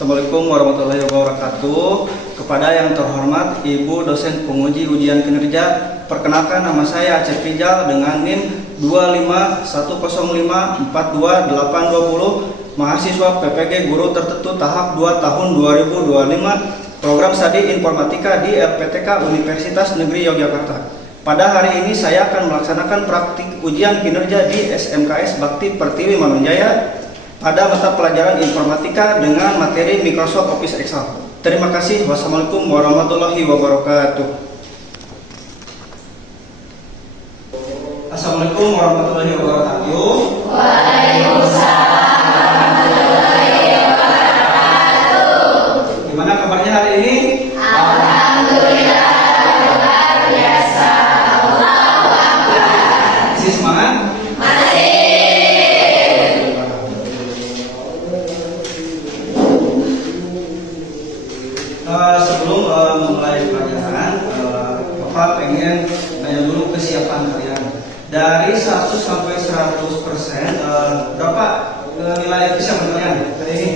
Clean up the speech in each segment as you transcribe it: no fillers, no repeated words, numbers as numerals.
Assalamualaikum warahmatullahi wabarakatuh. Kepada yang terhormat Ibu dosen penguji ujian kinerja, perkenalkan nama saya Acep Rijal dengan NIM 25105428820, mahasiswa PPG Guru Tertentu tahap 2 tahun 2025, program studi informatika di LPTK Universitas Negeri Yogyakarta. Pada hari ini saya akan melaksanakan praktik ujian kinerja di SMKS Bakti Pertiwi Manunjaya pada mata pelajaran informatika dengan materi Microsoft Office Excel. Terima kasih. Wassalamualaikum warahmatullahi wabarakatuh. Assalamualaikum warahmatullahi wabarakatuh. Waalaikumsalam warahmatullahi wabarakatuh. Gimana kabarnya hari ini? Alhamdulillah luar biasa. Allahu Akbar. Masih semangat? Masih. Sebelum memulai pelajaran, Bapak pengen nanya dulu kesiapan kalian. Dari 1 sampai 100%, berapa nilai kesiapan kalian hari ini?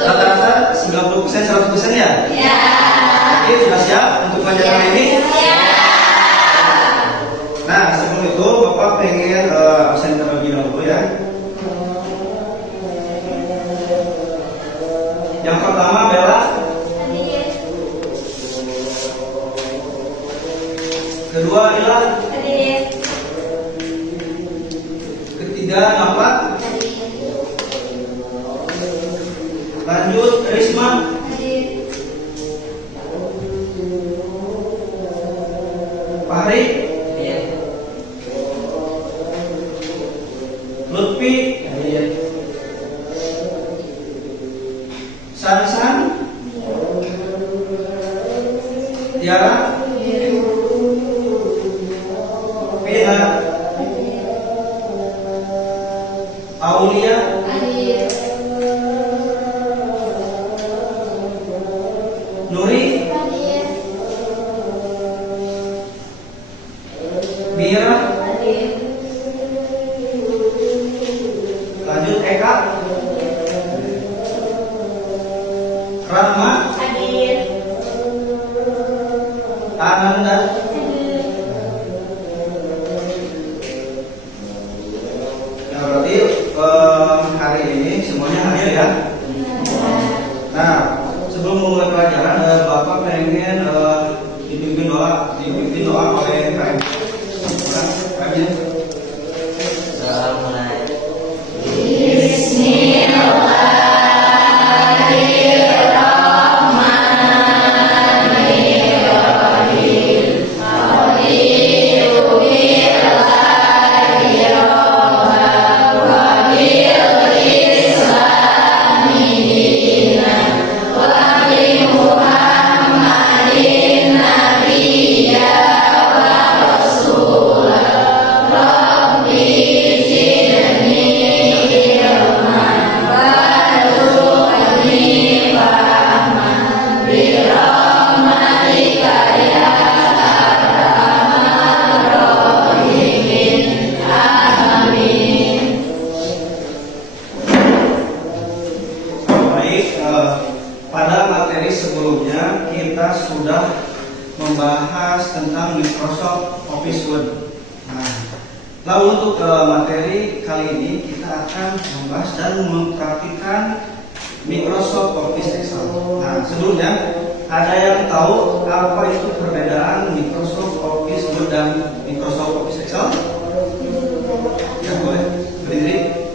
Rata-rata 90%, 100% ya? Ya. Oke, sudah siap untuk pelajaran hari ini? Ya. Nah, sebelum itu Bapak pengen absen terlebih dahulu ya. Yang pertama Bella, kedua Lila, ketiga Nafa, lanjut Risma, Fahri, Lutfi, Sarsan, Tiara, Pena, Aulia, Nuri, Mira, lanjut Eka, Rahma, Ananda, ya berarti hari ini semuanya hadir ya. Nah, sebelum memulai pelajaran, Bapak pengen dipimpin doa oleh KM. Pada materi sebelumnya kita sudah membahas tentang Microsoft Office Word. Nah, lalu untuk materi kali ini kita akan membahas dan mempraktikkan Microsoft Office Excel. Nah, sebelumnya ada yang tahu apa itu perbedaan Microsoft Office Word dan Microsoft Office Excel? Ya, boleh berdiri.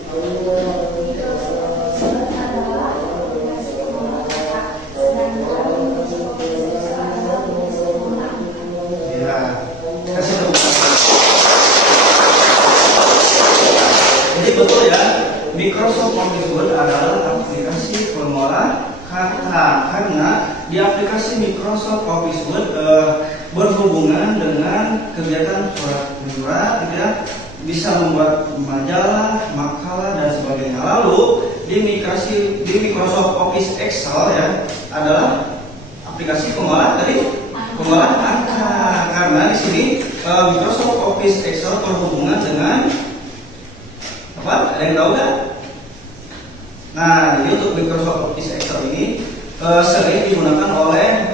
Kasih tepuk tangan. Jadi betul ya, Microsoft Office Word adalah aplikasi pengolah kata, karena di aplikasi Microsoft Office Word berhubungan dengan kegiatan surat-menyurat, ya, bisa membuat majalah, makalah dan sebagainya. Lalu di Microsoft Office Excel ya adalah aplikasi pengolah angka, karena di sini Microsoft Office Excel berhubungan dengan Apa? Ada yang tahu nggak? Nah, jadi untuk Microsoft Office Excel ini sering digunakan oleh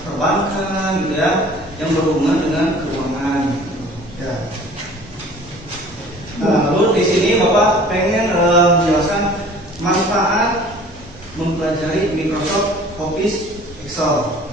perbankan gitu ya, yang berhubungan dengan keuangan. Ya. Nah, lalu di sini Bapak pengen menjelaskan manfaat mempelajari Microsoft Office Excel.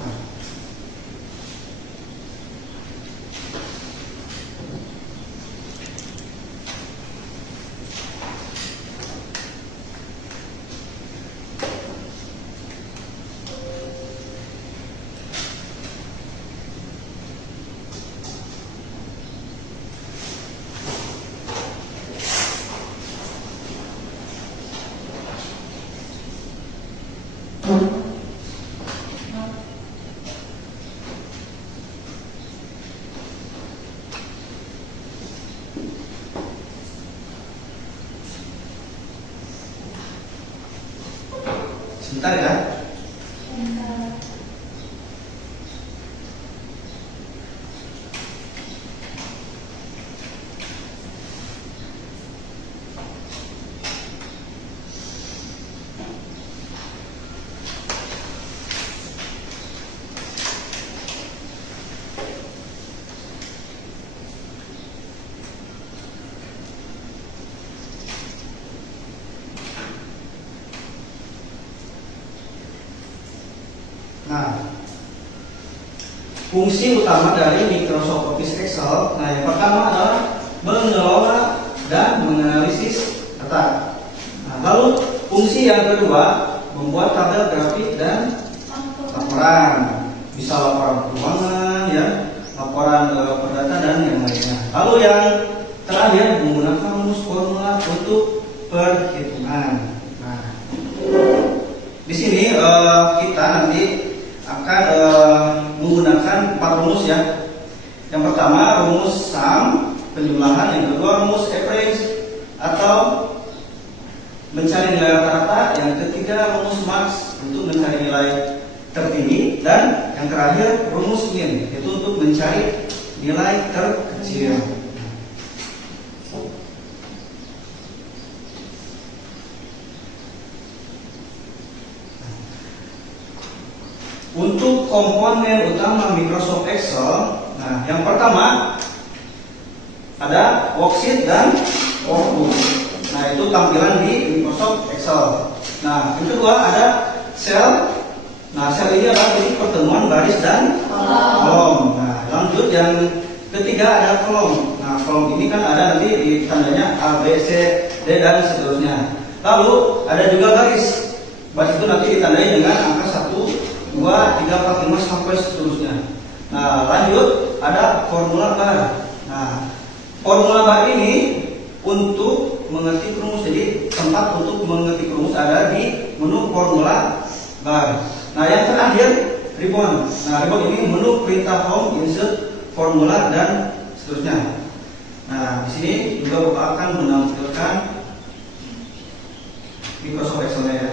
Sebentar ya. Nah, fungsi utama dari Microsoft Office Excel, nah yang pertama adalah mengelola dan menganalisis data. Nah, lalu fungsi yang kedua membuat tabel grafik dan laporan, bisa laporan keuangan, ya, laporan perdata dan yang lainnya. Lalu yang terakhir menggunakan rumus formula untuk perhitungan. Nah, di sini kita nanti akan menggunakan 4 rumus ya. Yang pertama rumus sum, penjumlahan. Yang kedua rumus average atau mencari nilai rata-rata. Yang ketiga rumus max untuk mencari nilai tertinggi. Dan yang terakhir rumus min, itu untuk mencari nilai terkecil. Untuk komponen utama Microsoft Excel, nah yang pertama ada worksheet dan workbook. Nah itu tampilan di Microsoft Excel. Nah yang kedua ada cell. Nah cell ini adalah jadi pertemuan baris dan kolom. Nah lanjut yang ketiga ada kolom. Nah kolom ini kan ada nanti di tandanya A, B, C, D dan seterusnya. Lalu ada juga baris. Baris itu nanti ditandai dengan angka 1, 2, 3, 4, 5 sampai seterusnya. Nah lanjut ada formula bar. Nah formula bar ini untuk mengetik rumus, jadi tempat untuk mengetik rumus ada di menu formula bar. Nah yang terakhir ribbon. Nah ribbon ini menu perintah home, insert, formula dan seterusnya. Nah di sini juga Bapak akan menampilkan Microsoft Excel ya.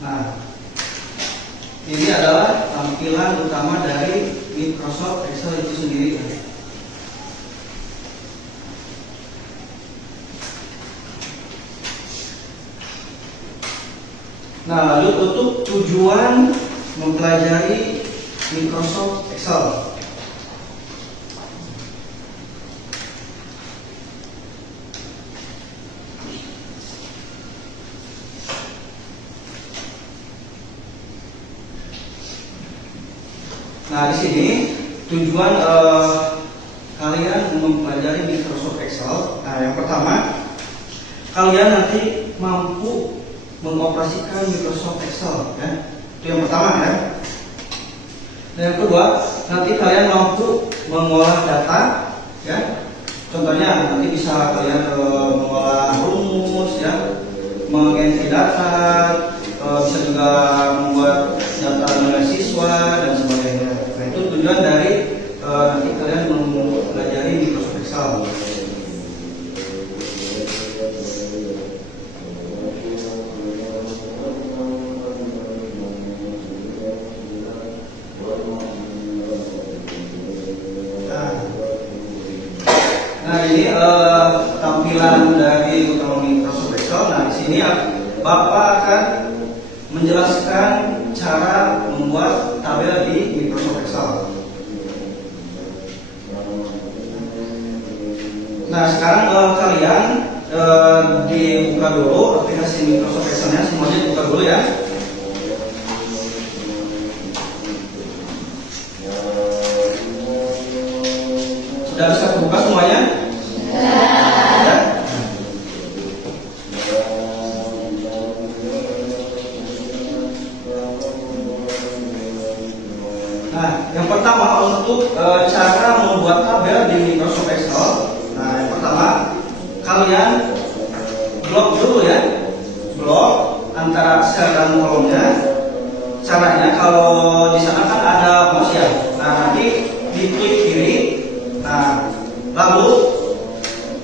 Nah, ini adalah tampilan utama dari Microsoft Excel itu sendiri. Nah, lalu untuk tujuan mempelajari Microsoft Excel. Nah, di sini tujuan kalian mempelajari Microsoft Excel. Nah, yang pertama, kalian nanti mampu mengoperasikan Microsoft Excel, ya. Itu yang pertama, ya. Dan yang kedua, nanti kalian mampu mengolah data, ya. Contohnya nanti bisa kalian mengolah rumus, ya, mengentry data, bisa juga membuat data nilai siswa dan sebagainya. Nah, itu tujuan dari nanti kalian mempelajari Microsoft Excel. Nah, ini tampilan dari utama Microsoft Excel. Nah, di sini Bapak akan menjelaskan cara membuat tabel di Microsoft Excel. Nah, sekarang kalian dibuka dulu aplikasi Microsoft Excel-nya, semuanya dibuka dulu, ya. Sudah bisa terbuka semuanya? Ya. Nah, yang pertama untuk cara membuat tabel di Microsoft Excel. Nah, yang pertama kalian blok dulu, ya, blok antara sel dan kolomnya. Caranya kalau di sana kan ada mouse, ya. Nah, nanti diklik kiri. Nah, lalu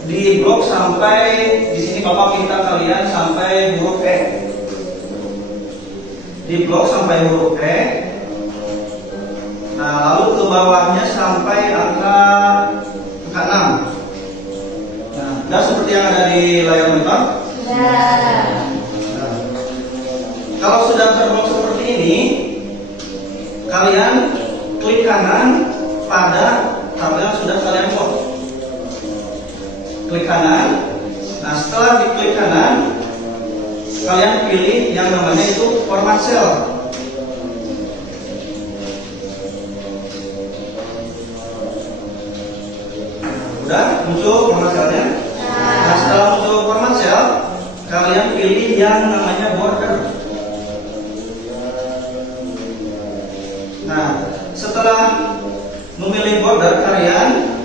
di blok sampai di sini Bapak minta kalian sampai huruf E. Di blok sampai huruf E. Nah, lalu ke bawahnya sampai angka 6. Nah, dan seperti yang ada di layar monitor. Nah, kalau sudah terblok seperti ini, kalian klik kanan pada tabel yang sudah kalian buat. Klik kanan. Nah, setelah diklik kanan, kalian pilih yang namanya itu format cell. Udah muncul format cellnya. Nah, setelah muncul format cell, kalian pilih yang namanya border. Nah, setelah memilih border, kalian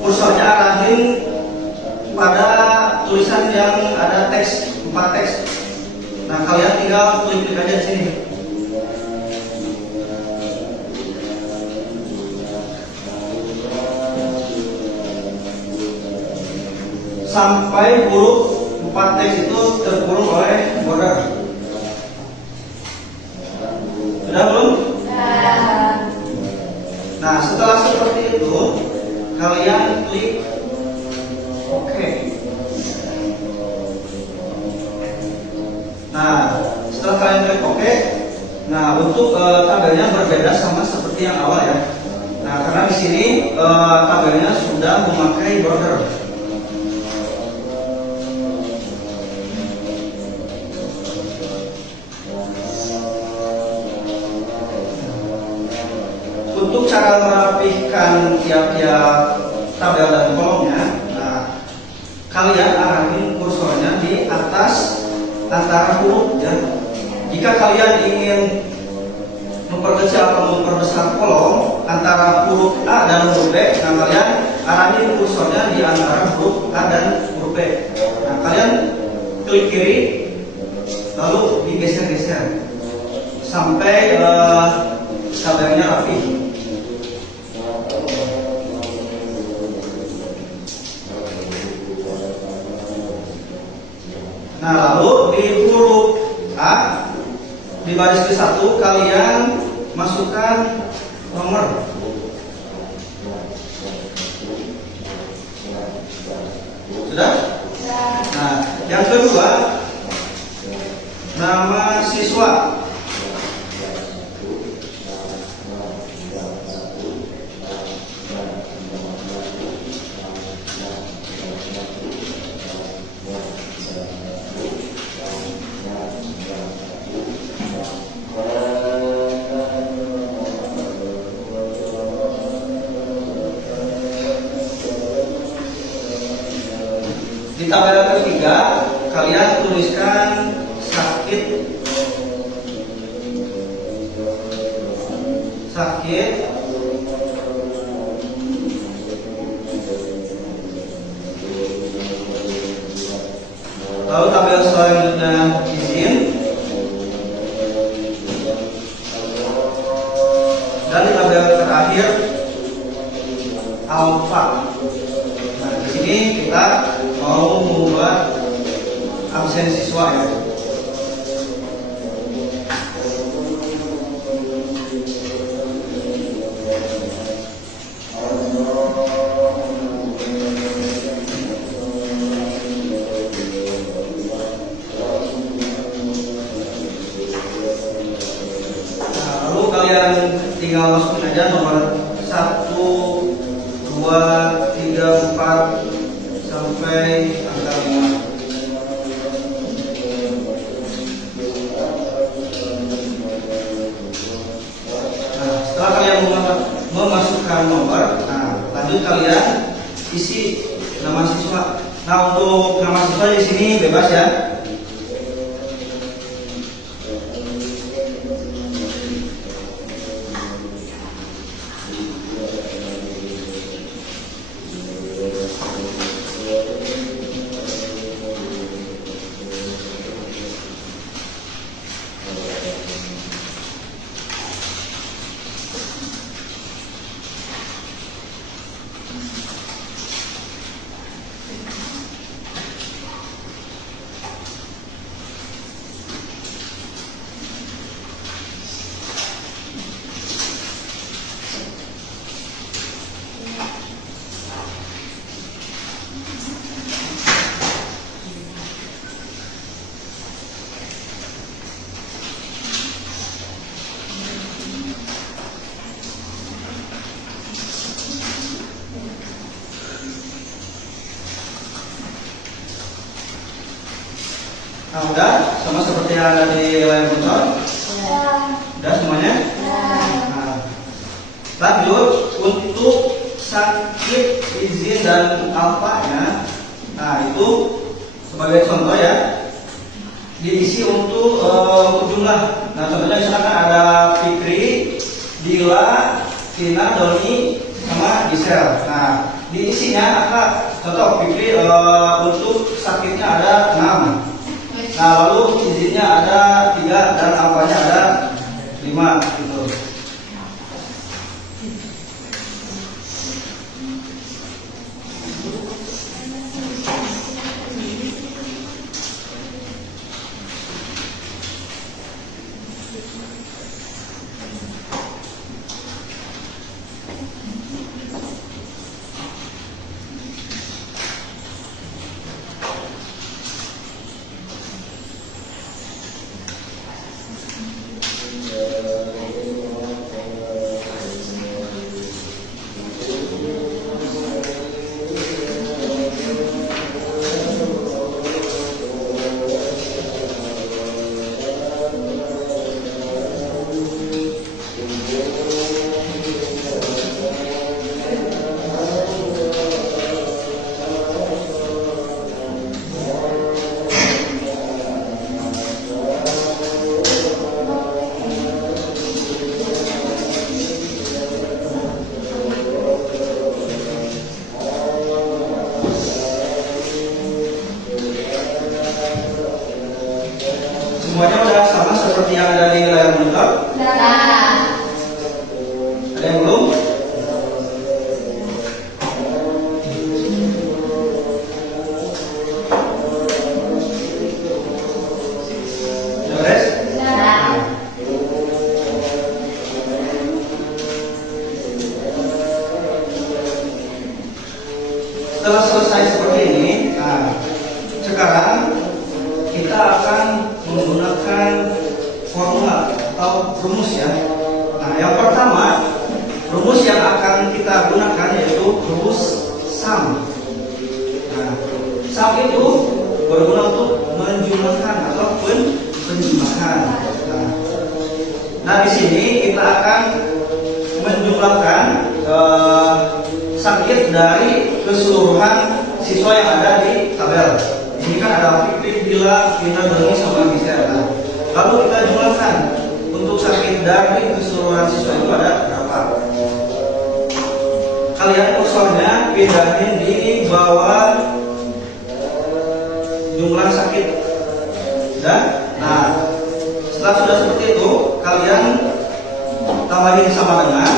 kursornya arahin pada tulisan yang ada teks, 4 teks. Nah, kalian tinggal klik aja di sini. Sampai huruf 4 teks itu terkurung oleh border. Sudah belum? Nah, setelah seperti itu, kalian klik OK. Nah, setelah kalian klik OK, nah untuk tabelnya berbeda sama seperti yang awal, ya. Nah, karena di sini tabelnya sudah memakai border. Untuk cara merapihkan tiap-tiap tabel dan kolomnya, nah, kalian arahin kursornya di atas antara huruf, ya. Jika kalian ingin memperkecil atau memperbesar kolom antara huruf A dan huruf B, nah kalian arahin kursornya di antara huruf A dan huruf B. Nah, kalian klik kiri, lalu digeser-geser sampai tabelnya rapi. Nah, lalu di huruf A di baris ke-1 kalian masukkan nomor. Sudah? Nah, yang kedua, nama siswa. tabel ketiga kalian tuliskan sakit, lalu tabel selanjutnya izin, dan di tabel terakhir alfa. Nah, di sini kita mau membuat absen siswa ya. Lalu kalian tinggal masukin aja nomor 1, 2, 3, 4 sampai angka 5. Nah, setelah kalian memasukkan nomor, nah lanjut kalian isi nama siswa. Nah, untuk nama siswa di sini bebas ya. Nah, udah sama seperti yang ada di layar monitor. Udah semuanya. Nah, lanjut untuk sakit, izin, dan alfanya. Nah, itu sebagai contoh ya, diisi untuk jumlah. Nah, contohnya misalkan ada Fikri, Dila, Tina, Doni, sama Gisel. Nah, diisinya apa? Contoh Fikri untuk sakitnya ada 6. Nah, lalu izinnya ada 3 dan alfanya ada 5 gitu. Semuanya udah sama seperti yang ada di layar monitor? Ada yang belum? Udah beres? Setelah selesai seperti ini, nah, sekarang kita akan menggunakan formula atau rumus ya. Nah, yang pertama, rumus yang akan kita gunakan yaitu rumus sum. Nah, sum itu berguna untuk menjumlahkan ataupun penjumlahan. Nah, di sini kita akan menjumlahkan sakit dari keseluruhan siswa siswa yang ada di tabel. Ini kan ada Fikri, Bila, Vina, Doni, sama Gisela. Lalu kita jumlahkan untuk sakit dari keseluruhan siswa itu ada berapa? Kalian kursornya pindahin di bawah jumlah sakit. Dan nah, setelah sudah seperti itu, kalian tambahin sama dengan,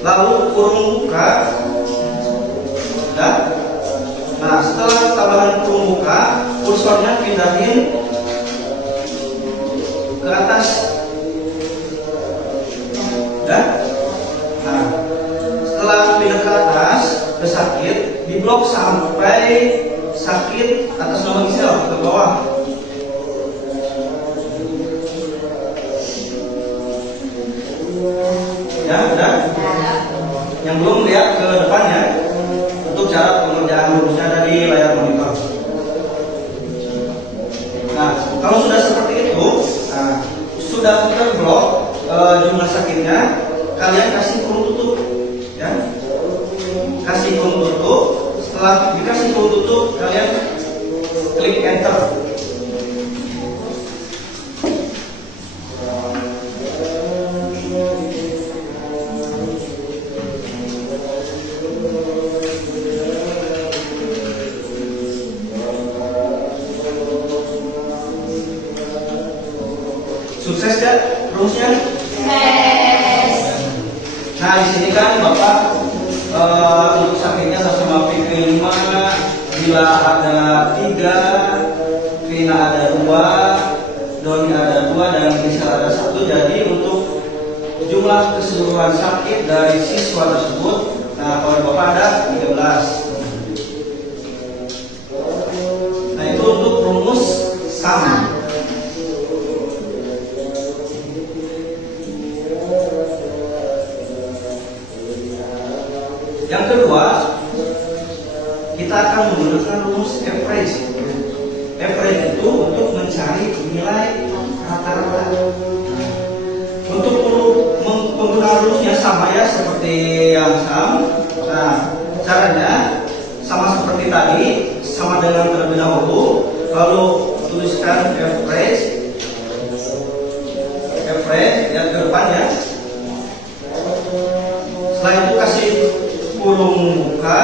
lalu kurung buka. Dan nah, setelah tambahan kurung buka, kursornya pindahin ke atas. Dan nah, setelah pindah ke atas ke sakit, di blok sampai sakit atas nama Gisel ke bawah. Ya, udah. Yang belum lihat ke depannya untuk cara pengerjaan rumusnya ada di layar monitor. Nah, kalau sudah seperti itu, nah, sudah terblok jumlah sakitnya, kalian kasih kurung tutup, ya. Kasih kurung tutup. Setelah dikasih kurung tutup, kalian klik enter. Sukses ya rumusnya? Nah, di sini kan Bapak untuk sakitnya sama Fikri 5, Bila ada 3, Vina ada 2, Doni ada 2, dan Gisel ada 1. Jadi untuk jumlah keseluruhan sakit dari siswa tersebut, nah kalau Bapak ada 13. Nah, itu untuk rumus sum. Yang kedua, kita akan menggunakan rumus average. Average itu untuk mencari nilai rata-rata. Untuk penggunaan rumusnya sama ya seperti yang sum. Nah, caranya sama seperti tadi, sama dengan terlebih dahulu. Lalu tuliskan average yang ke depannya. Setelah itu kasih kurung buka.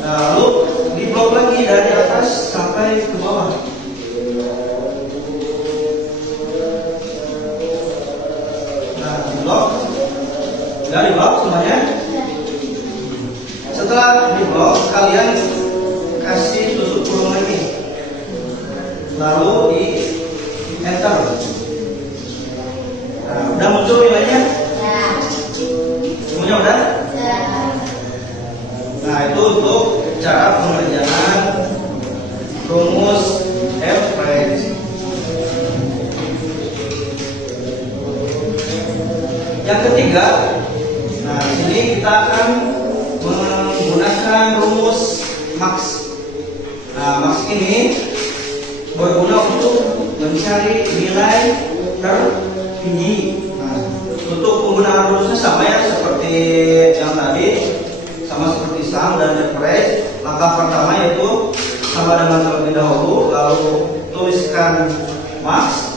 Lalu diblok lagi dari atas sampai ke bawah. Nah, diblok. Sudah diblok semuanya. Setelah diblok, kalian kasih tutup kurung lagi. Lalu di enter. Nah, udah muncul nilainya? Semuanya udah? Nah, itu untuk cara pengerjaan rumus average. Yang ketiga, nah di sini kita akan menggunakan rumus max. Nah, max ini berguna untuk mencari nilai tertinggi. Nah, untuk penggunaan rumusnya sama ya seperti yang tadi, sama seperti sum dan average. Langkah pertama yaitu sama dengan terlebih dahulu, lalu tuliskan max,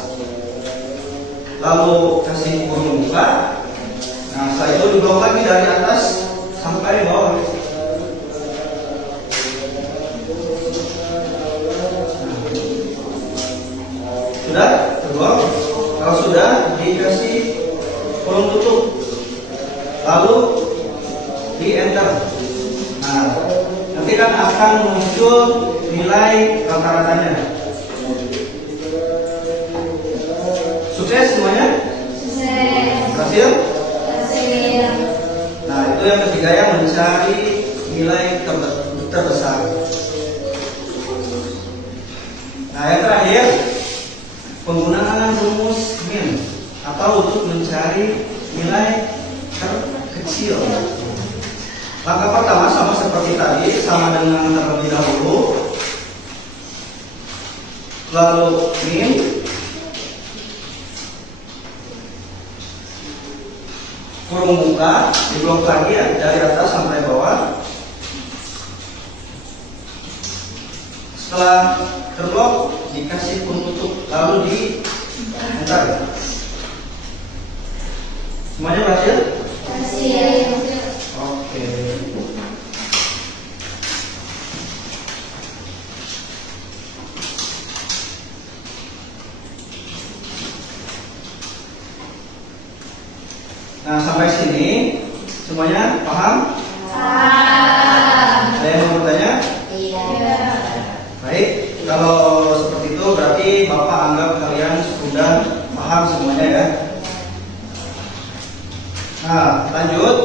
lalu kasih kurung buka. Nah, setelah itu diblok lagi dari atas sampai bawah. Sudah terblok. Kalau sudah, dikasih kurung tutup, lalu di enter. Nah, nanti kan akan muncul nilai rata-ratanya. Sukses semuanya? Berhasil? Nah, itu yang ketiga, yang mencari nilai terbesar. Nah, yang terakhir, penggunaan rumus min atau untuk mencari nilai terkecil. Langkah pertama sama seperti tadi, sama dengan terlebih dahulu, lalu min, kurung buka, diblok lagi ya, dari atas sampai bawah. bawah. Setelah terlock dikasih penutup lalu diantar. Semuanya berhasil? Berhasil. Oke. Nah, sampai sini semuanya paham? Paham. Ada yang mau bertanya? Iya. Baik, kalau seperti itu berarti Bapak anggap kalian sudah paham semuanya ya. Nah, lanjut.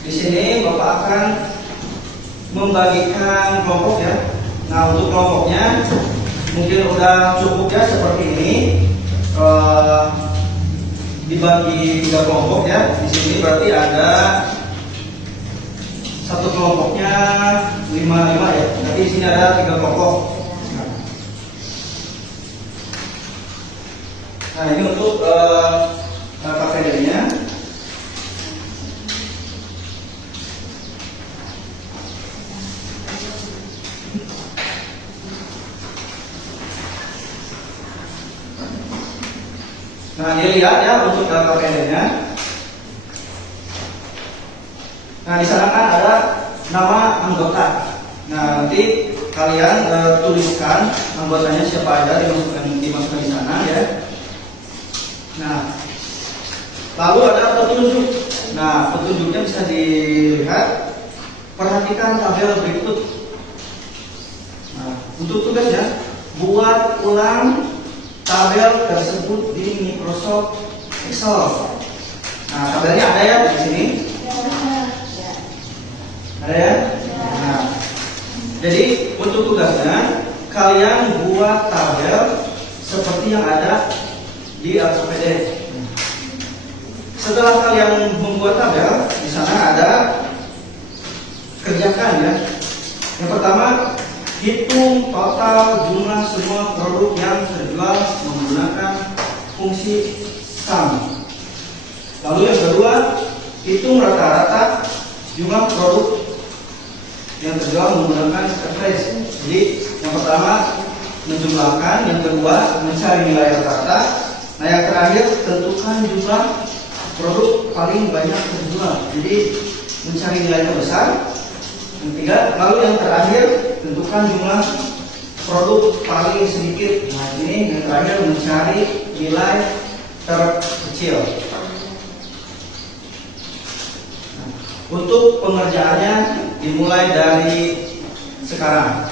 Di sini Bapak akan membagikan kelompok ya. Nah, untuk kelompoknya mungkin udah cukup ya seperti ini. Dibagi 3 kelompok ya. Di sini berarti ada satu kelompoknya 5 ya. Jadi di sini ada 3 kelompok. Nah, ini untuk KPD-nya. Nah, dilihat ya untuk KPD-nya. Nah, di sana kan ada nama anggota. Nah, nanti kalian tuliskan anggotanya siapa aja, dimasukkan di sana ya. Nah, lalu ada petunjuk. Nah, petunjuknya bisa dilihat. Perhatikan tabel berikut. Nah, untuk tugasnya buat ulang tabel tersebut di Microsoft Excel. Nah, tabelnya ada ya di sini. Ada ya? Nah, jadi untuk tugasnya kalian buat tabel seperti yang ada di APD. Setelah kalian membuat tabel, di sana ada kerjakan ya. Yang pertama, hitung total jumlah semua produk yang terjual menggunakan fungsi sum. Lalu yang kedua, hitung rata-rata jumlah produk yang terjual menggunakan average. Jadi yang pertama menjumlahkan, yang kedua mencari nilai rata-rata. Nah, yang terakhir tentukan jumlah produk paling banyak terjual. Jadi mencari nilai terbesar. Yang ketiga, lalu yang terakhir tentukan jumlah produk paling sedikit. Nah, ini yang terakhir mencari nilai terkecil. Nah, untuk pengerjaannya dimulai dari sekarang.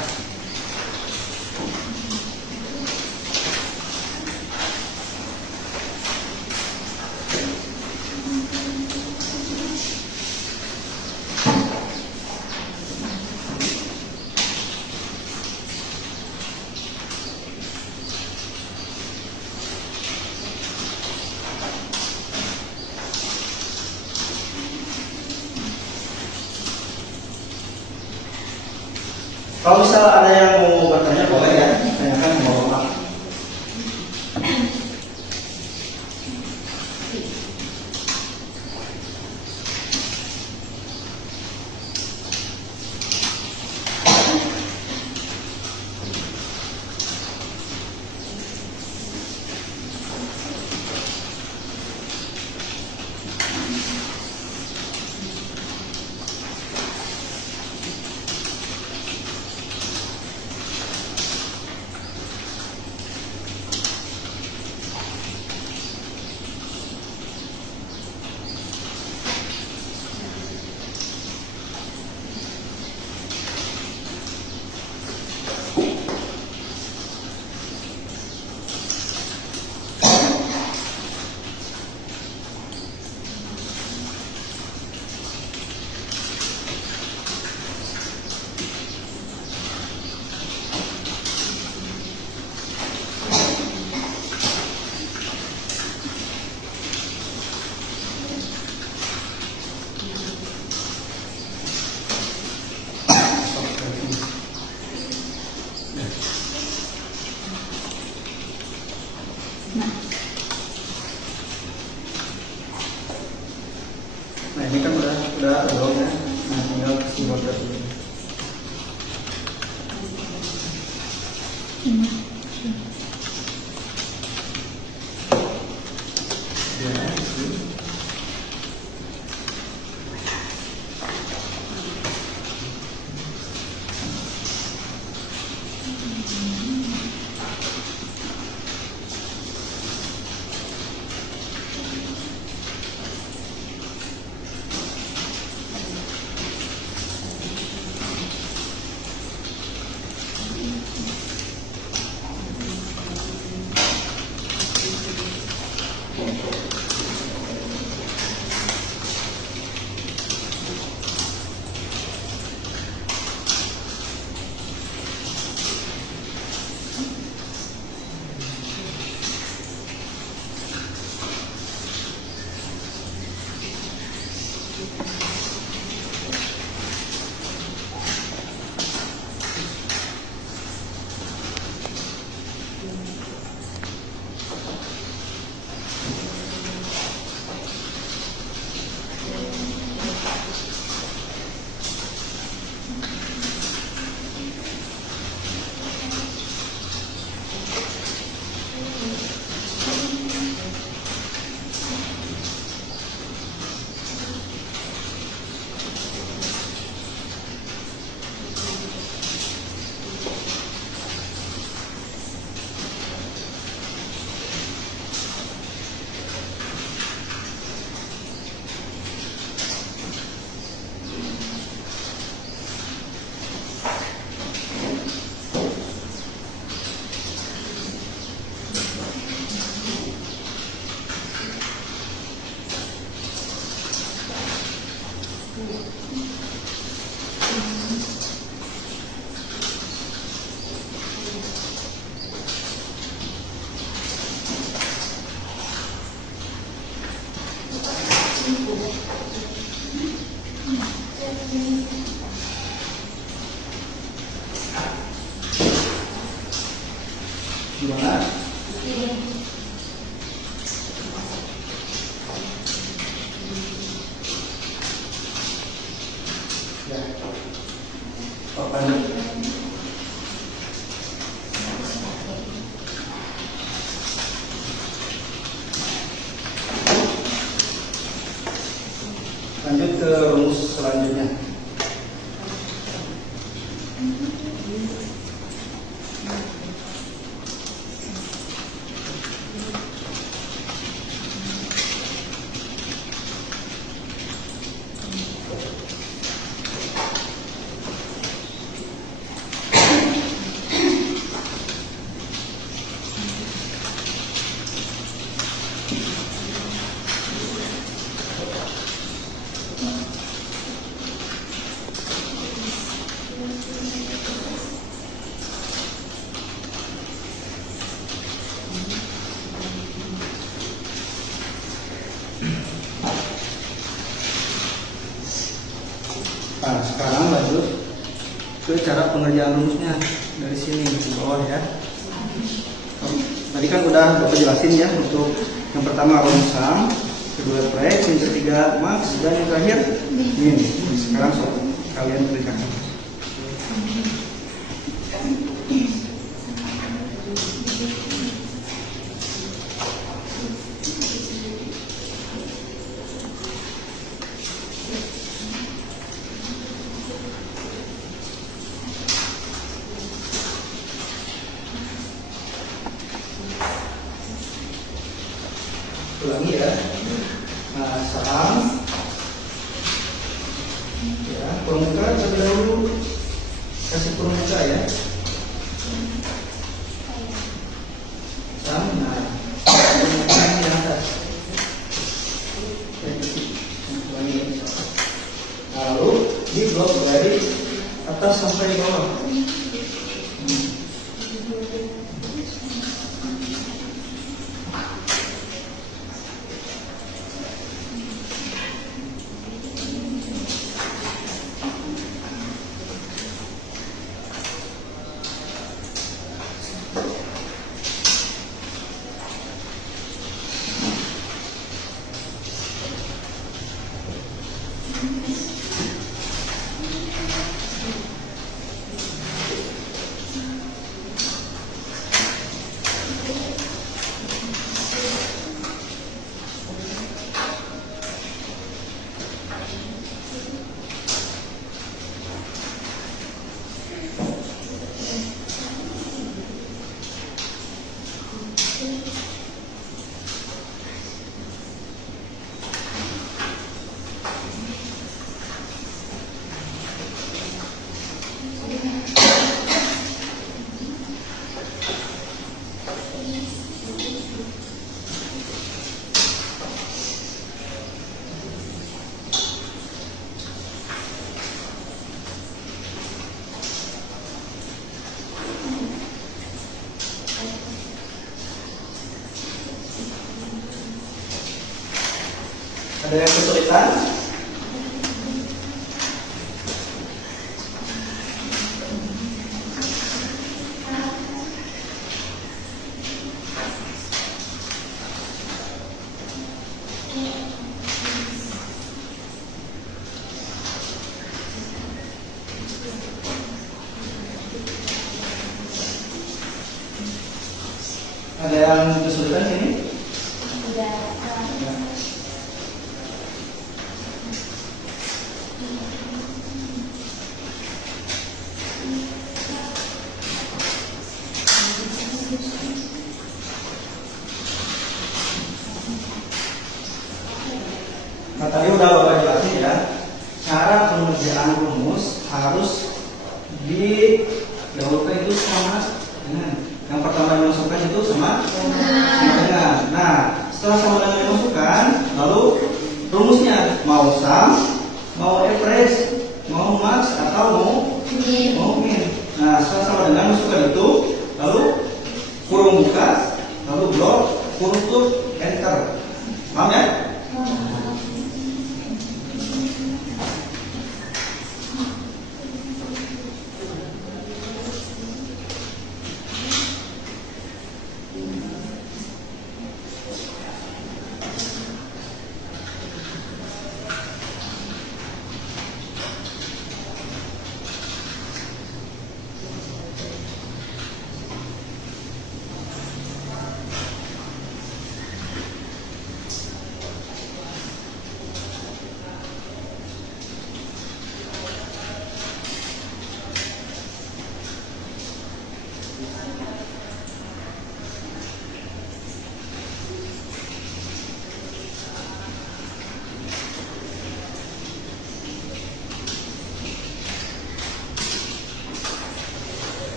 Kalau misal ada yang mau bertanya boleh ya, tanyakan sama Bapak. water. Gimana? Ya. Oh, lanjut. Lanjut ke rumus selanjutnya. Nah, sekarang lanjut ke cara pengerjaan rumusnya dari sini di bawah ya. Tadi kan udah Bapak jelasin ya, untuk yang pertama rumus sum, kedua break, yang ketiga max, dan yang terakhir min. Sekarang soal kalian kerjakan. Ulangi ya. Nah, sum ya, permukaan terlebih dahulu, kasih permuka ya. Sum, nah permukaan di atas. Ulangi. Lalu di blok dari atas sampai bawah. Ada yang kesulitan? Ada yang kesulitan sini? Tidak. Ya. Nah, tadi udah Bapak jelasin ya, cara pengerjaan rumus harus didahulukan itu sama dengan yang pertama dimasukkan itu sama dengan. Nah, setelah sama dengan dimasukkan, lalu rumusnya mau sum, mau average, mau max atau mau min. Nah, setelah sama dengan masukkan itu, lalu kurung buka, lalu blok, kurung tutup, enter. Paham ya?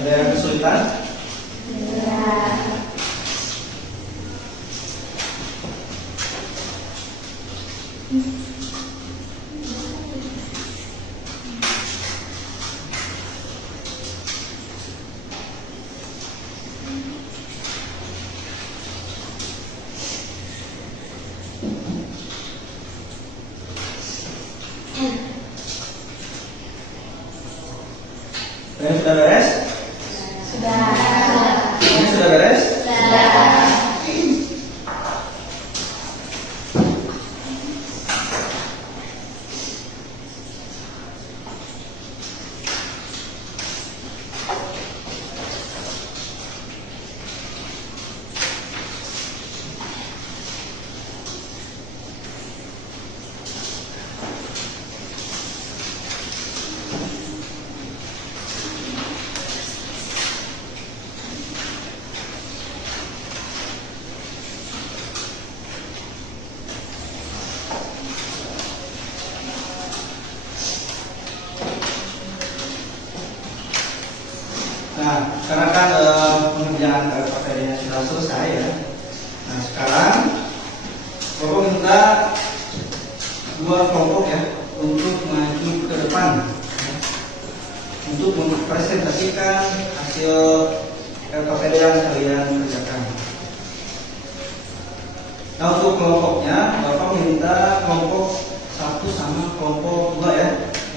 Ada yang kesulitan? Ini sudah beres? Sudah. Ini sudah beres? Sudah. Nah, karena kan pengerjaan PPD-nya sudah selesai ya. Nah, sekarang Bapak minta dua kelompok ya untuk maju ke depan ya, untuk mempresentasikan hasil PPD yang kalian kerjakan. Nah, untuk kelompoknya Bapak minta kelompok 1 sama kelompok 2 ya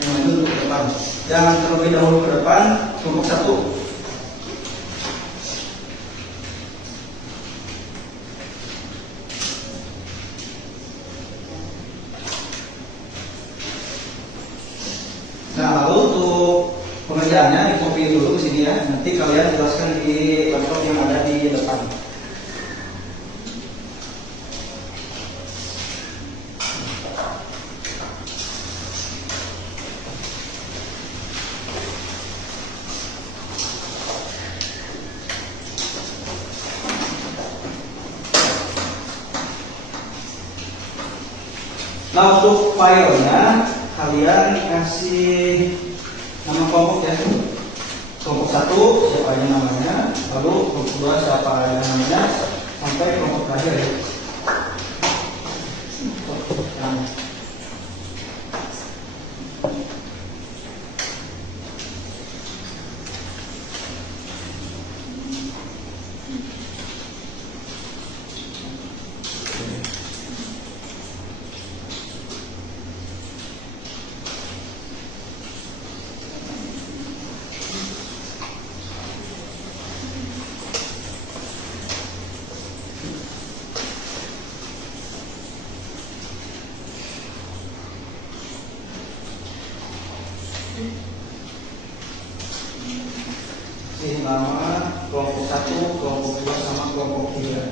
yang maju untuk ke depan. Jangan terlebih dahulu ke depan, kelompok 1. Nah, lalu untuk pengerjaannya di copy dulu ke sini ya. Nanti kalian jelaskan di laptop yang ada di depan. Nah, untuk filenya kalian kasih nama kelompok ya. Kelompok 1 siapa aja namanya, lalu kelompok 2 siapa aja namanya, sampai kelompok terakhir ya. Nah. Kasih nama kelompok 1, kelompok 2 sama kelompok 3.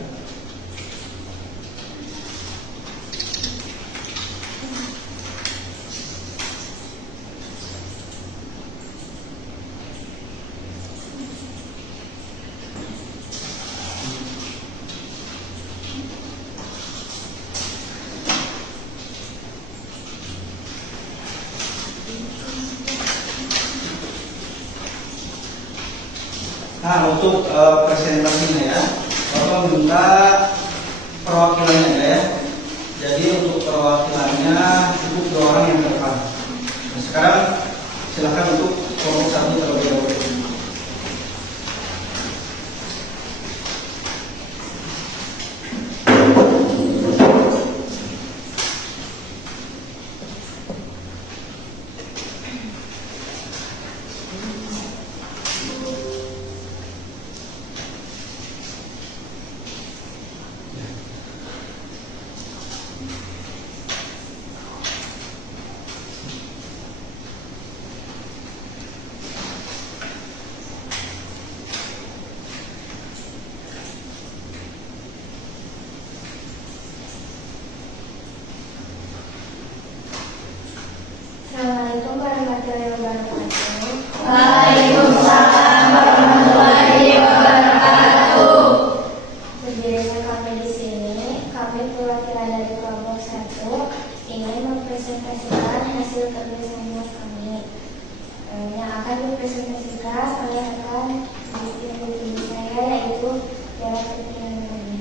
Nah, untuk presentasinya ya, Bapak minta perwakilannya ya. Jadi untuk perwakilannya cukup 2 orang yang depan. Nah, sekarang silakan untuk kelompok 1 terlebih dahulu. Assalamualaikum warahmatullahi wabarakatuh. Waalaikumsalam warahmatullahi wabarakatuh. Berdirinya kami di sini, kami perwakilan dari kelompok 1 ingin mempresentasikan hasil kerjasama kami. Yang akan dipresentasikan oleh rekan tim saya, yaitu Dewan Pimpinan kami.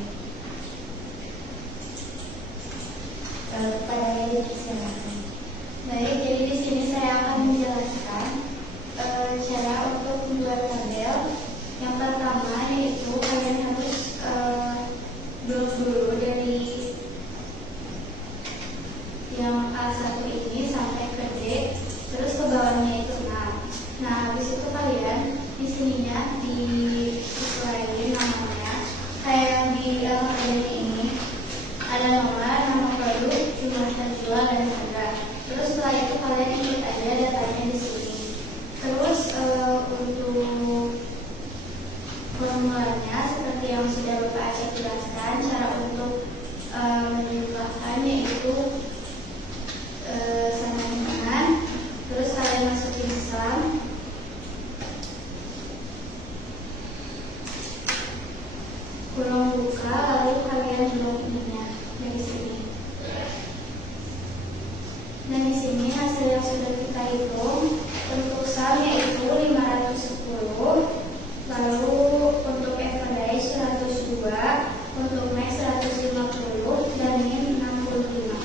Kepada yang silakan. Baik, jadi di sini saya akan menjelaskan cara untuk membuat tabel. Yang pertama yaitu kalian harus blok dulu dari yang A1 ini sampai ke D, terus ke bawahnya itu 6. Nah, habis itu kalian di sininya disesuaikan namanya. Kayak yang di akademi ini ada nama produk, jumlah terjual dan harga. Terus setelah itu kalian input aja datanya di sini. Terus untuk formularnya seperti yang sudah Bapak Aceh jelaskan, cara untuk menjumlahkan yaitu sama dengan, terus kalian masukin sum, kurung buka, lalu kalian blok ininya dari sini. Dan di sini hasil yang sudah kita hitung untuk sum yaitu 510, lalu untuk average 102, untuk max 150, dan min 65.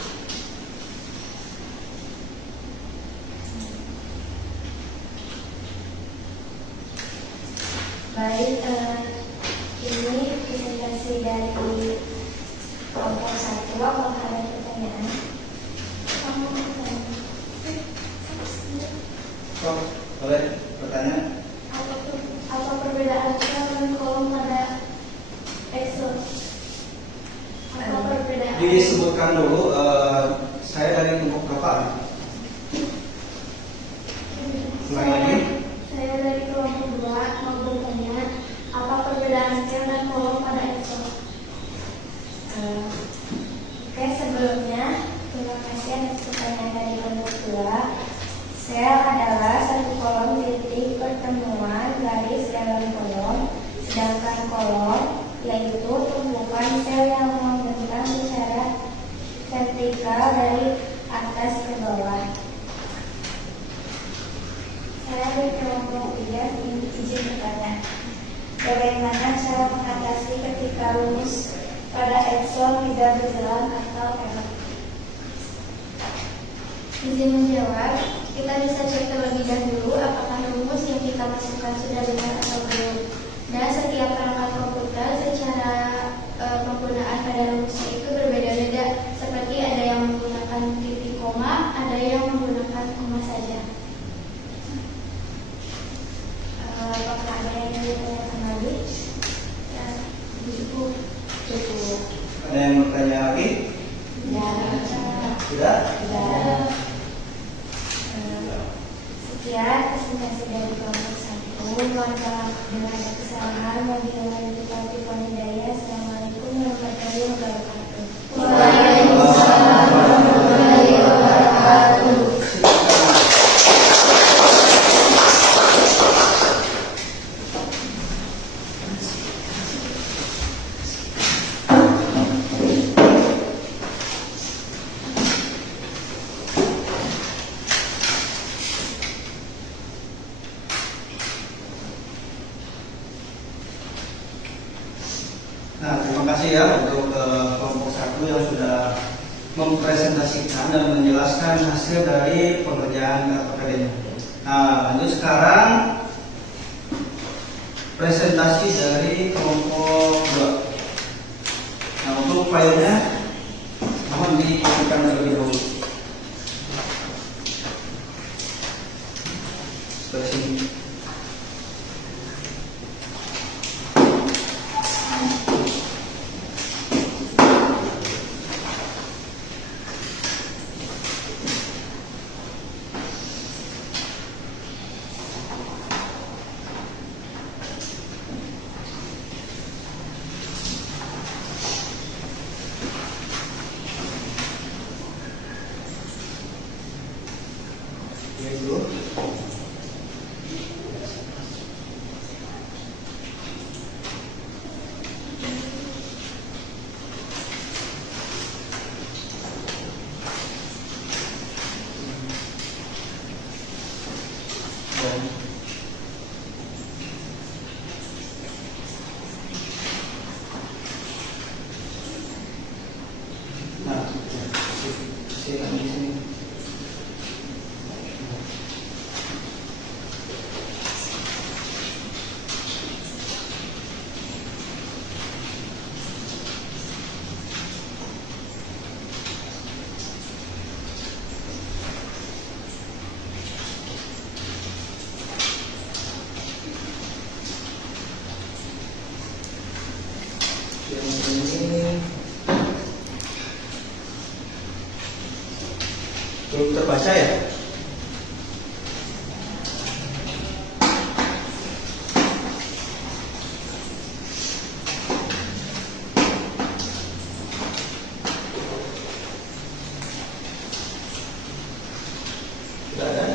Baik, ini presentasi dari kelompok 1. Apakah ada pertanyaan? Oh, boleh bertanya? Apa perbedaan dan kolom pada Excel? Apa perbedaan? Disebutkan dulu saya dari kelompok berapa? Ulangi lagi. Saya dari kelompok 2 mau bertanya, apa perbedaan sel dan kolom pada Excel? Oke, sebelumnya terima kasih atas pertanyaan dari kelompok 2. Sel adalah satu kolom titik pertemuan garis dalam kolom, sedangkan kolom yaitu tumpukan sel yang membentang secara vertikal dari atas ke bawah. Saya dari kelompok 3 izin bertanya, bagaimana cara mengatasi ketika rumus pada Excel tidak berjalan atau error? Izin menjawab, kita bisa cek terlebih dahulu apakah rumus yang kita masukkan sudah benar atau belum. Dan setiap perangkat komputer secara penggunaan pada rumusnya itu berbeda-beda. Seperti ada yang menggunakan titik koma, ada yang menggunakan koma saja. Apakah ada yang ditanyakan lagi? Ya, cukup. Ada yang bertanya lagi? Ya. Tidak? Sekian presentasi dari kelompok 1. warga dengan kesalahan mobil Bupati Pamidaya. Assalamualaikum warahmatullahi wabarakatuh. Waalaikumsalam warahmatullahi wabarakatuh. Nah, terima kasih ya untuk kelompok 1 yang sudah mempresentasikan dan menjelaskan hasil dari pengerjaan KPKD-nya. Nah, lanjut sekarang presentasi dari kelompok 2. Nah, untuk filenya mohon dikopikan terlebih dahulu. Seperti ini. Nah, silakan di sini. Yang ini belum terbaca ya? Tidak ada?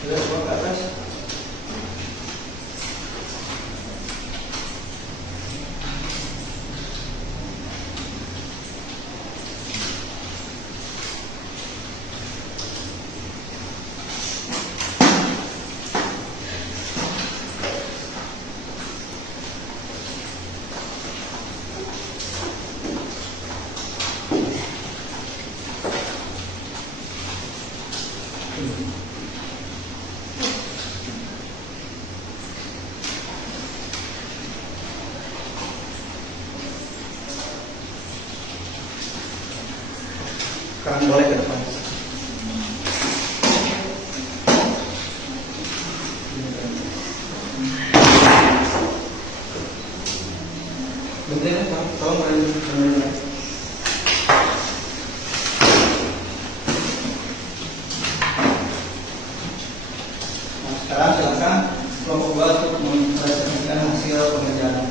Sudah semua ke atas? Sekarang boleh ke depan. Bentar ya, Pak. Tolong berhenti. Nah, sekarang silakan kelompok 2 untuk mempresentasikan hasil pengerjaan.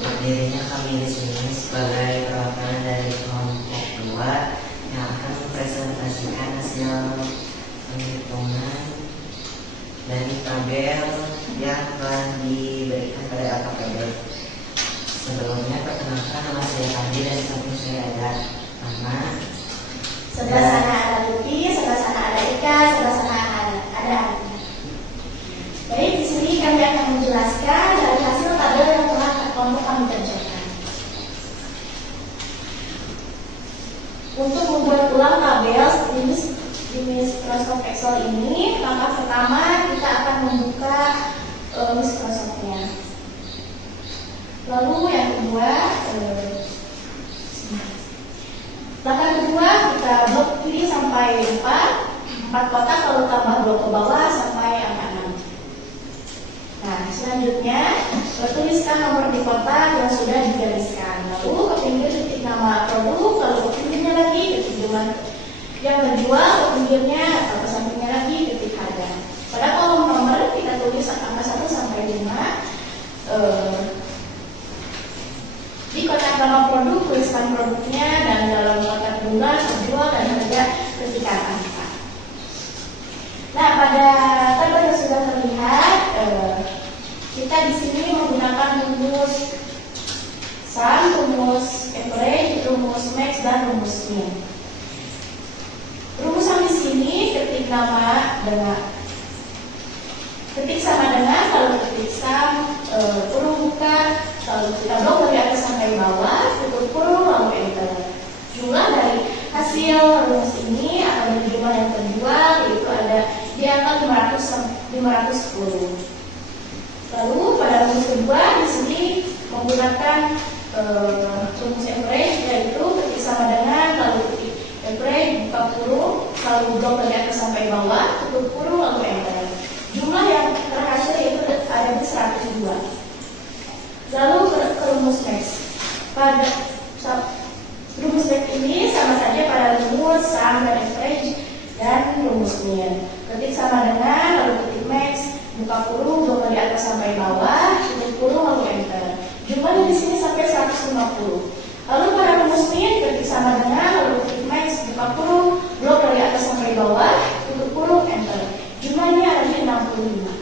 Hadirnya kami di sini sebagai perwakilan dari kelompok 2 yang akan mempresentasikan hasil penghitungan dari tabel yang telah diberikan pada LKPD. Sebelumnya perkenalkan, nama saya Kandi dan samping saya ada Mama. Sebelah sana ada Luti, sebelah sana ada Ika, sebelah sana ada Ani. Baik, di sini kami akan menjelaskan dari hasil tabel yang telah kelompok kami kerjakan. Untuk membuat ulang tabel di Microsoft Excel ini, langkah pertama kita akan membuka Microsoft-nya. Lalu yang kedua, langkah kedua kita blok kiri sampai 4 kotak, lalu tambah blok ke bawah sampai angka 6. Nah, selanjutnya tuliskan nomor di kotak yang sudah digariskan. Lalu ke pinggir titik nama produk, lalu ke pinggirnya lagi ketik jumlah yang menjual, ke pinggirnya atau ke sampingnya lagi ketik harga. Pada kolom nomor kita tulis angka 1 sampai 5. Di kotak nama produk tuliskan produknya, dan dalam kotak jumlah penjual dan harga ketikkan angka. Nah, pada tabel yang sudah terlihat, kita di sini menggunakan rumus sum, rumus average, rumus max, dan rumus min. Rumusan di sini ketik nama dengan ketik sama dengan, lalu ketik sum, kurung buka, lalu kita blok dari atas sampai bawah, tutup kurung, lalu enter. Jumlah dari hasil rumus ini atau dari jumlah yang terjual yaitu ada di angka 510. Lalu pada rumus kedua di sini menggunakan rumus average, yaitu ketik sama dengan, lalu ketik average, buka kurung, lalu blok dari atas sampai bawah, tutup kurung, lalu enter. Jumlah yang terhasil yaitu ada di 102. Lalu ke rumus max. Pada rumus max ini sama saja pada rumus sum dan average dan rumus min. Ketik sama dengan, lalu ketik max, buka kurung, blok dari atas sampai bawah, tutup kurung, lalu enter. Jumlahnya di sini sampai 150. Lalu pada rumus min, ketik sama dengan, lalu ketik max, buka kurung, blok dari atas sampai bawah, tutup kurung, enter. Jumlahnya ada di 65.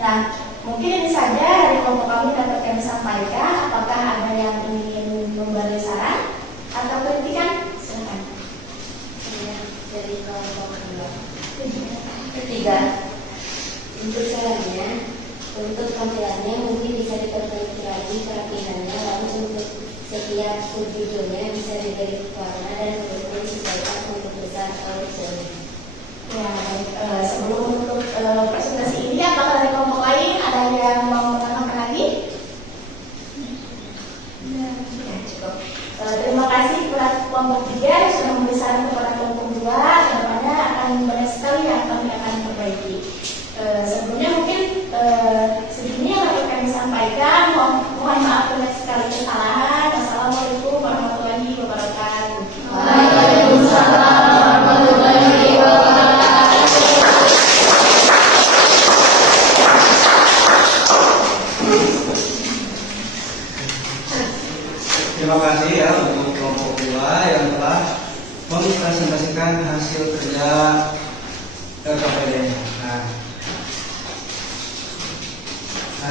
Nah, mungkin ini saja dari kelompok kami dapat kami sampaikan. Apakah ada yang ingin memberi saran atau kritikan? Silakan. Dari kelompok ketiga, untuk sarannya, untuk tampilannya mungkin bisa diperbaiki lagi kerapihannya, lalu untuk setiap subjudulnya bisa diberi warna dan kemudian disesuaikan untuk besar atau kecil. Ya, sebelum untuk presentasi ini, apakah dari kelompok lain ada yang mau menambahkan lagi? Ya, cukup. Terima kasih kepada kelompok 3 yang sudah memberi saran kepada kelompok 2. Kedepannya akan banyak sekali yang kami akan perbaiki. Sebelumnya mungkin segini yang dapat kami sampaikan. Mohon maaf banyak sekali kesalahan. Wassalamualaikum warahmatullahi wabarakatuh. Waalaikumsalam warahmatullahi wabarakatuh. Terima kasih ya untuk kelompok 2 yang telah mempresentasikan hasil kerja LKPD. Nah,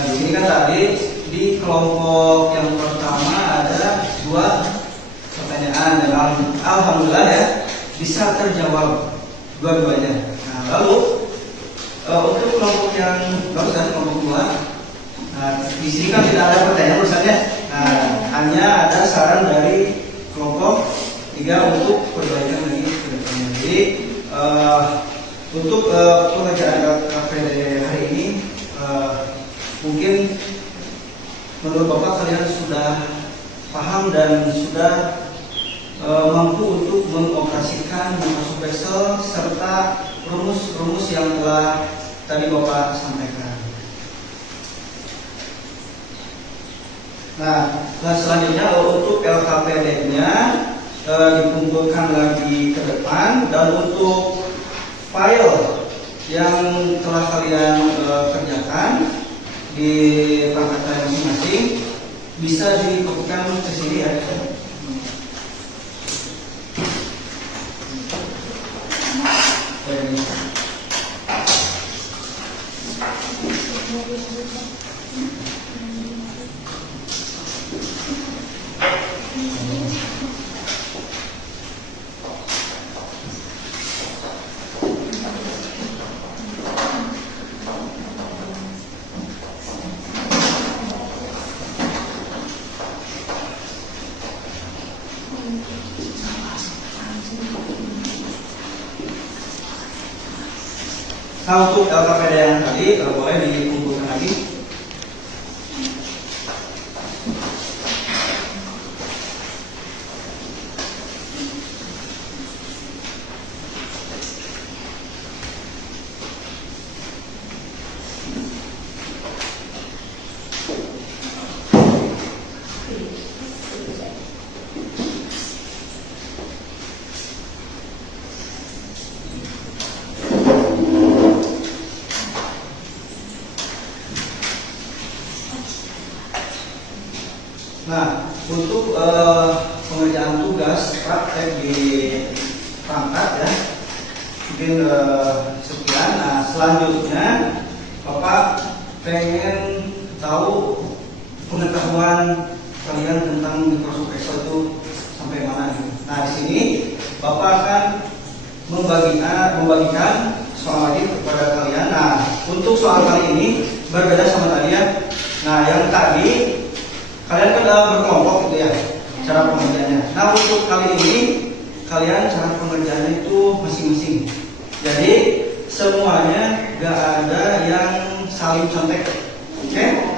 di sini kan tadi di kelompok yang pertama ada 2 pertanyaan dan alhamdulillah ya bisa terjawab dua-duanya. Nah, lalu untuk kelompok yang barusan kelompok 2, nah, di sini kan tidak ada pertanyaan misalnya. Nah, hanya ada saran dari kelompok 3 untuk perbaikan lagi ke depannya. Jadi untuk pengerjaan LKPD hari ini mungkin menurut Bapak kalian sudah paham dan sudah mampu untuk mengoperasikan Microsoft Excel serta rumus-rumus yang telah tadi Bapak sampaikan. Nah, selanjutnya untuk LKPD-nya dikumpulkan lagi ke depan, dan untuk file yang telah di perangkat kalian masing-masing bisa dikopikan ke sini ya. Nah, untuk LKPD yang tadi boleh dikumpulkan lagi. Nah, untuk pengerjaan tugas praktek di perangkat ya, mungkin sekian. Nah, selanjutnya Bapak pengen tahu pengetahuan kalian tentang Microsoft Excel itu sampai mana nih? Nah, di sini Bapak akan membagikan soal lagi kepada kalian. Nah, untuk soal kali ini berbeda sama tadi ya. Nah, yang tadi kalian kan berkelompok gitu ya cara pengerjaannya. Nah, untuk kali ini kalian cara pengerjaannya itu masing-masing. Jadi semuanya gak ada yang saling contek. Oke?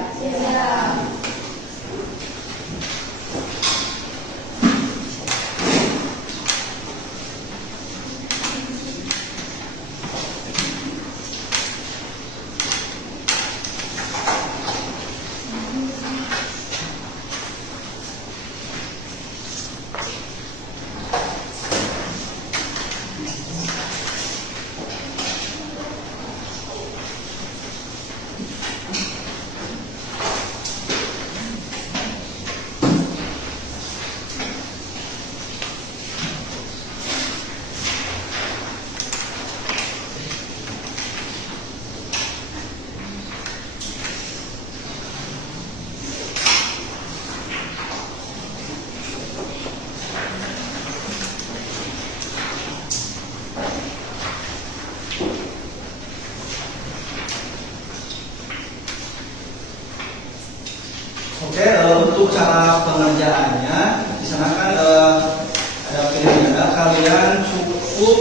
Oke, untuk cara pengerjaannya di sana kan ada pilihan. Kalian cukup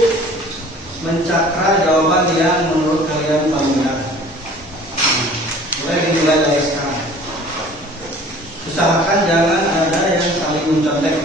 mencakra jawaban yang menurut kalian paling benar. Boleh dimulai dari sekarang. Usahakan jangan ada yang saling mencontek.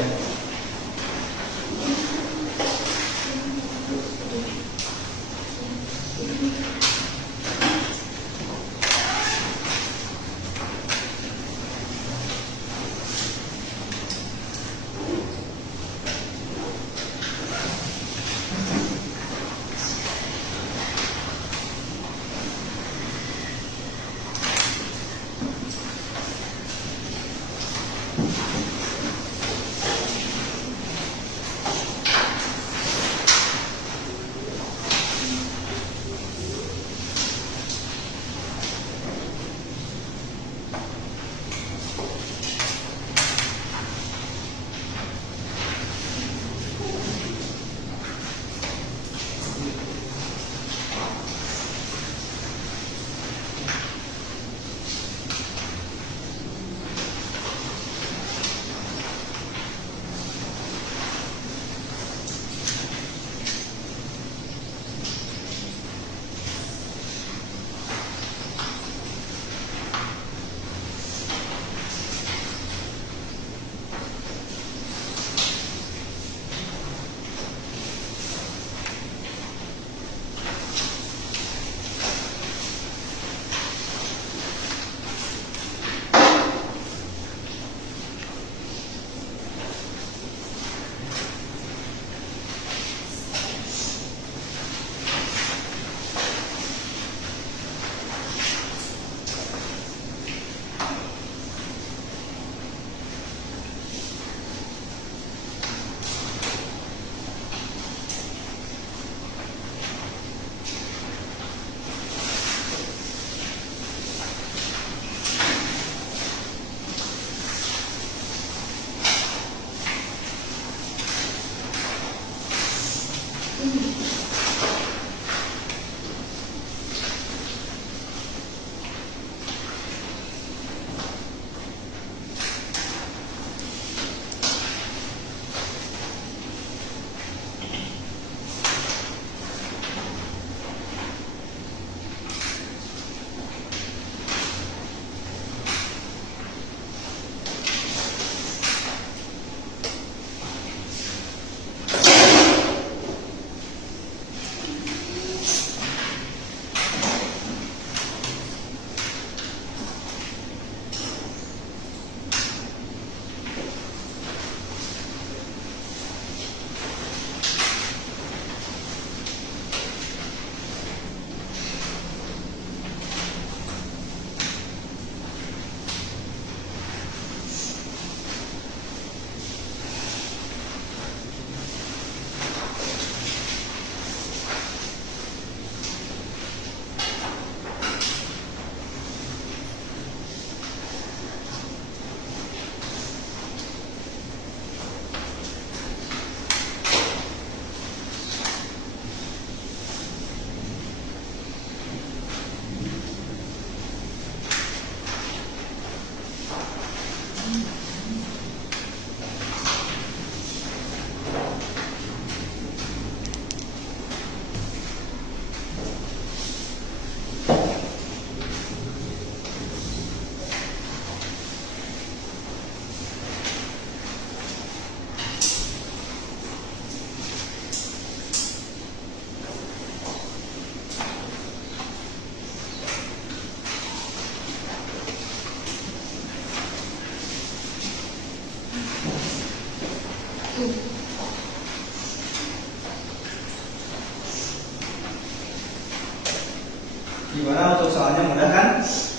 Gimana untuk soalnya, mudah kan? Susah?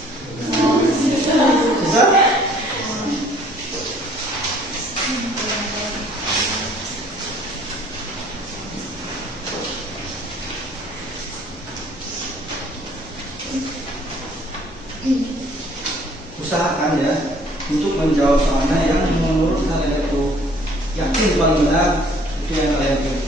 Usahakan ya untuk menjawab soalnya yang menurut kalian itu yakin paling benar, itu yang kalian pilih.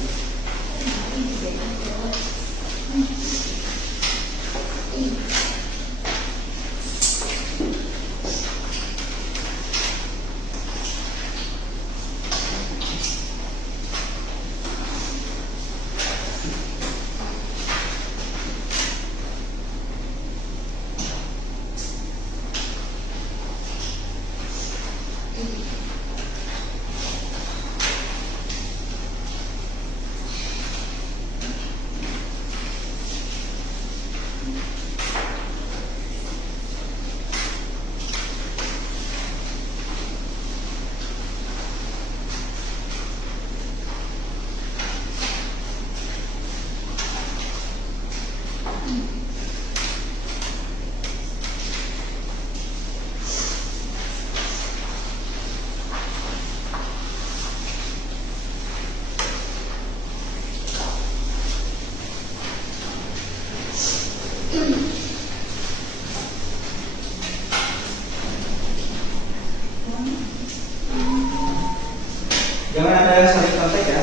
Jangan ada yang saling kontak ya.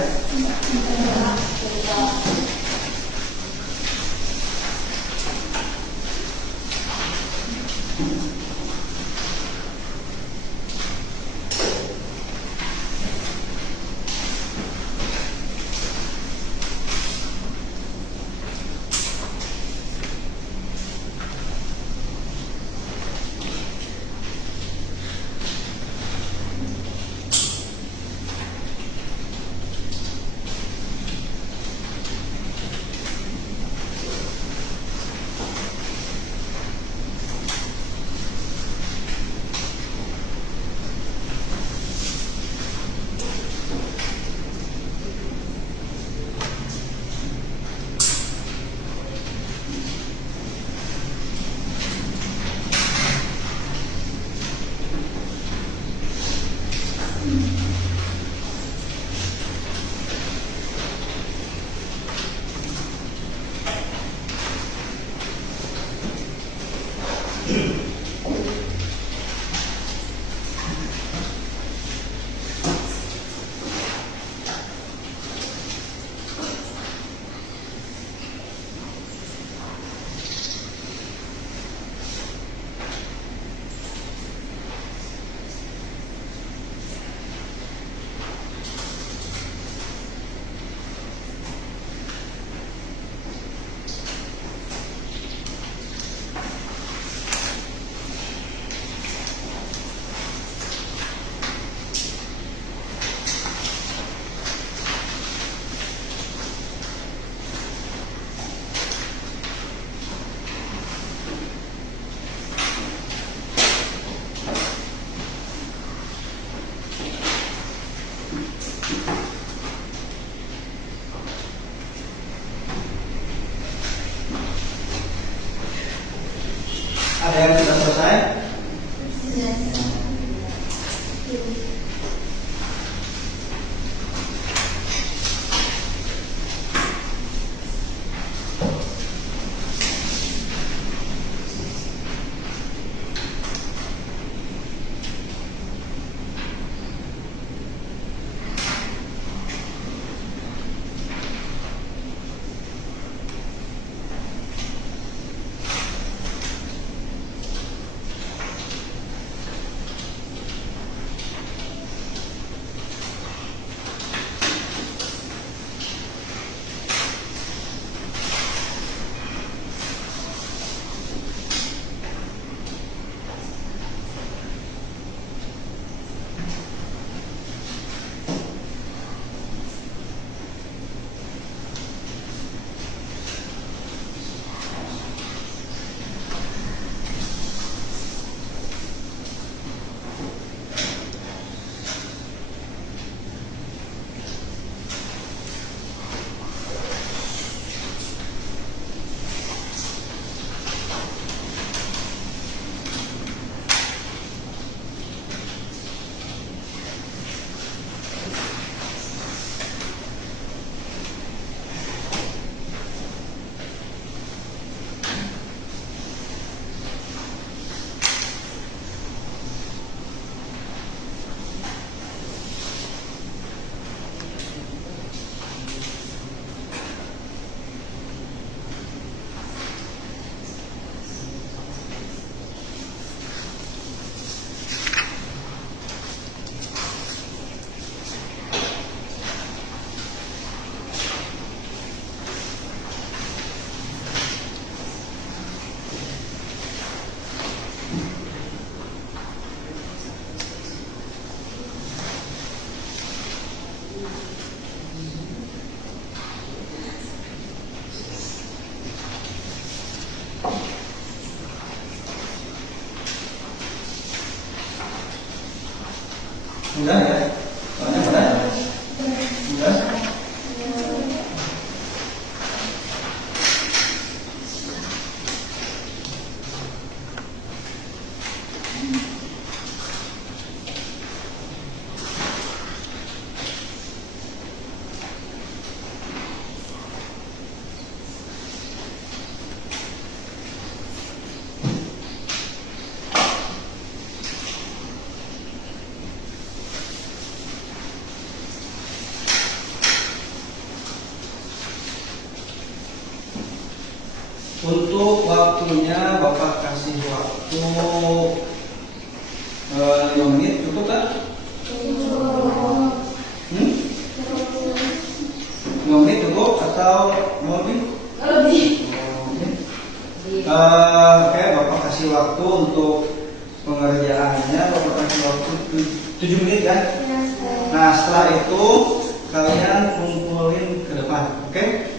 Ada yang sudah selesai? Mudah ya? Soalnya mudah. Mudah. Untuk waktunya Bapak kasih waktu 5 menit cukup kan? 5 menit cukup atau mau lebih? Lebih. Oke, Bapak kasih waktu untuk pengerjaannya. Bapak kasih waktu 7 menit kan? Nah setelah itu kalian kumpulin ke depan, oke?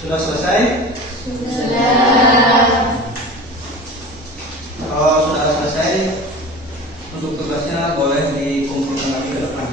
Sudah selesai? Sudah. Kalau sudah selesai, untuk tugasnya boleh dikumpulkan lagi ke depan.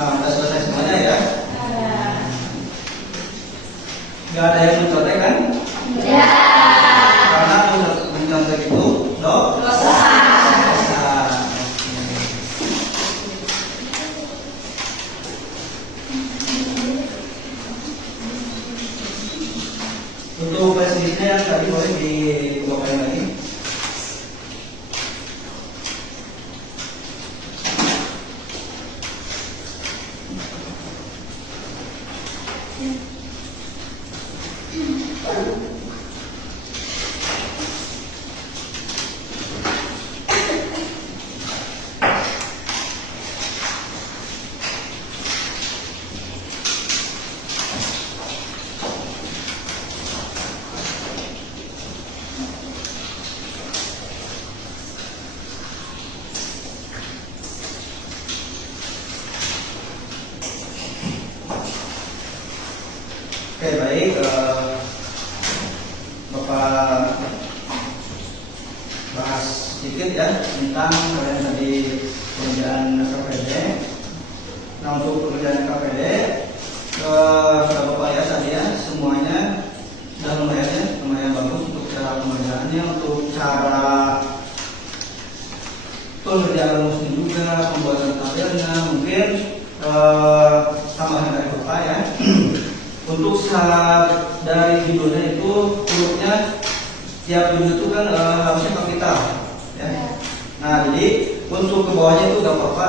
Nah, sudah selesai semuanya ya? Gak ada yang mencontek kan? Karena mencontek itu dosa. Untuk presisnya tadi boleh dibawain lagi. Oke, baik. Bapak bahas sedikit ya tentang kalian tadi pekerjaan KPD. Nah, untuk pekerjaan KPD, kalau Bapak lihat tadi ya, semuanya sudah lumayan bagus untuk cara pengerjaannya, untuk cara pengerjaan rumusnya juga, pembuatan tabelnya, mungkin tambahan dari Bapak ya. Untuk saat dari judulnya itu hurufnya tiap judul itu kan harusnya kapital ya. Nah, jadi untuk ke bawahnya itu gak apa-apa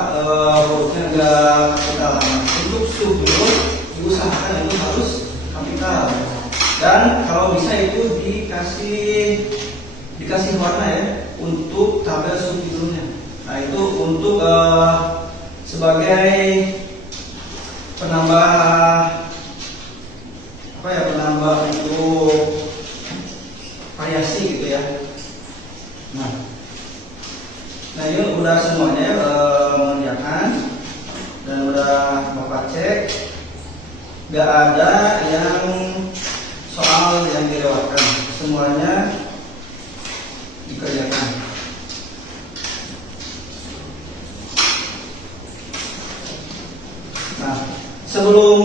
hurufnya agak kapital. Untuk subjudul diusahakan itu harus kapital. Dan kalau bisa itu dikasih warna ya untuk tabel subjudulnya. Nah, itu untuk sebagai penambah penambah itu variasi gitu ya. Nah ini udah semuanya mengerjakan dan udah Bapak cek, gak ada yang soal yang dilewatkan, semuanya dikerjakan. Nah, sebelum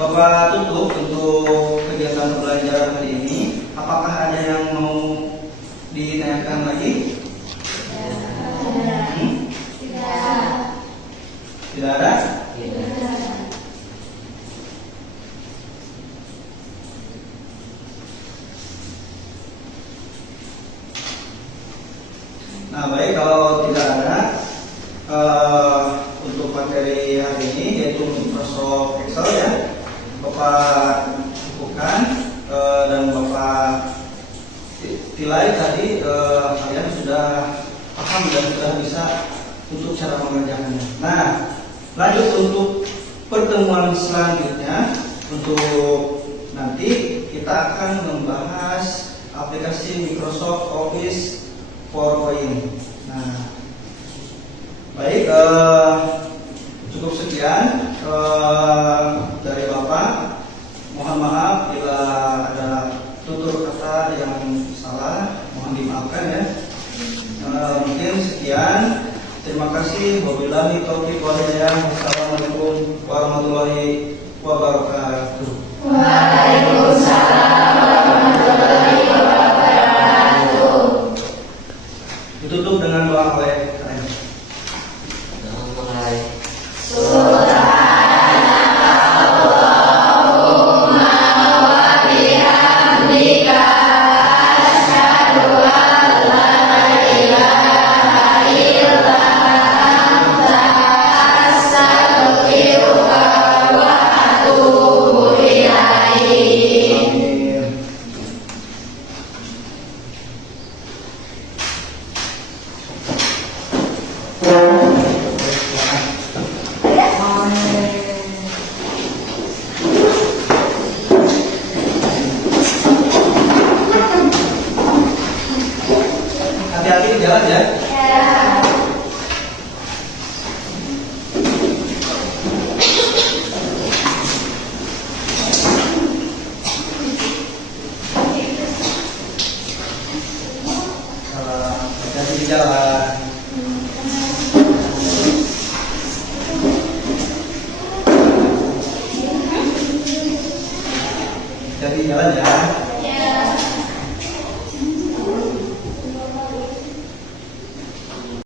Bapak tutup untuk kegiatan pembelajaran hari ini, apakah ada yang mau ditanyakan lagi? Tidak ada? Nah, baik, kalau tidak ada, untuk materi hari ini yaitu Microsoft Excel ya, Bapak cukupkan dan Bapak nilai tadi kalian sudah paham dan sudah bisa untuk cara mengerjakannya. Nah, lanjut untuk pertemuan selanjutnya, untuk nanti kita akan membahas aplikasi Microsoft Office PowerPoint. Nah, baik, cukup sekian dari Bapak. Mohon maaf bila ada tutur kata yang salah, mohon dimaafkan ya. Mungkin sekian. Terima kasih. Wabillahi taufiq wal hidayah. Wassalamualaikum warahmatullahi wabarakatuh. Waalaikumsalam warahmatullahi wabarakatuh. belajar